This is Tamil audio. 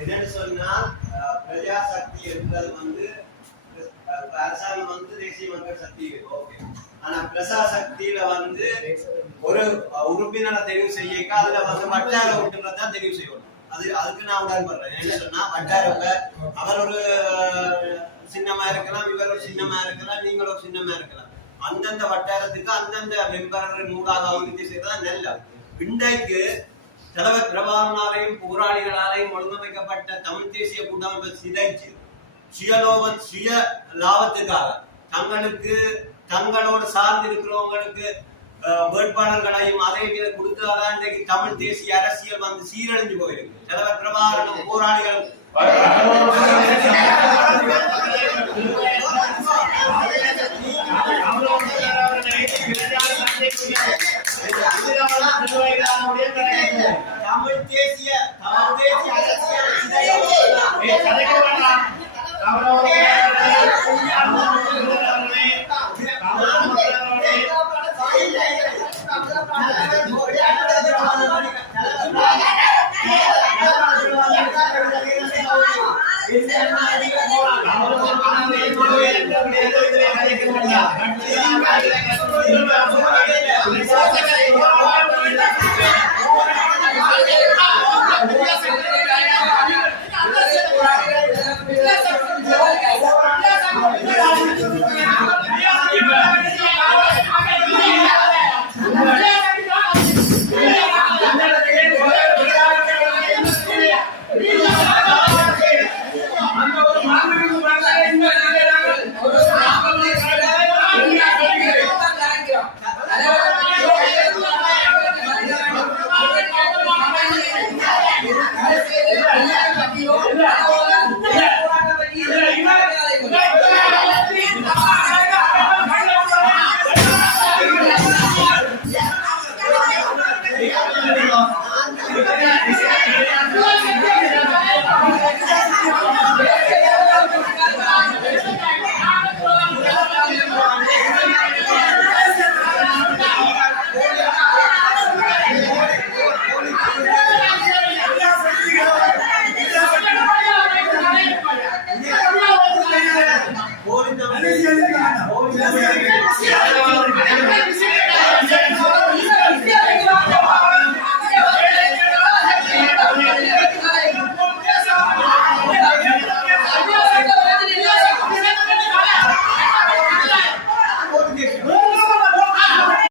என்னன்னு சொன்னால் பிரஜாசக்தி என்பது வந்து அரசாங்கம் வந்து தேசிய மக்கள் சக்தி ஓகே. ஆனா பிரஜாசக்தியில வந்து ஒரு உறுப்பினரை தெரிவு செய்ய அதுல வந்து வட்டார உறுப்பினர் தான் தெரிவு செய்யணும். அதுக்கு நான் உடன்படுறேன். என்ன சொன்னா வட்டாரத்துல அவர் ஒரு சின்னமா இருக்கலாம், இவர் ஒரு சின்னமா இருக்கலாம், நீங்கள் ஒரு சின்னமா இருக்கலாம். அந்தந்த வட்டாரத்துக்கு அந்தந்த மெம்பர்கள் நூறாக அபிவிருத்தி செய்யறதா நல்ல. இன்றைக்கு தலைவர் பிரபாகரனாலையும் போராளிகளாலையும் ஒழுங்கமைக்கப்பட்ட தமிழ் தேசிய கூட்டமைப்பை சிதைச்சு சுய லாபத்துக்காக தங்களுக்கு தங்களோடு சார்ந்து இருக்கிறவங்களுக்கு வேட்பாளர்களையும் அதை கொடுத்ததாதான் இன்றைக்கு தமிழ் தேசிய அரசியல் வந்து சீரழிஞ்சு போயிருக்கு. தலைவர் பிரபாகரனும் போராளிகளும் தமிழ் தேசிய அரசியல்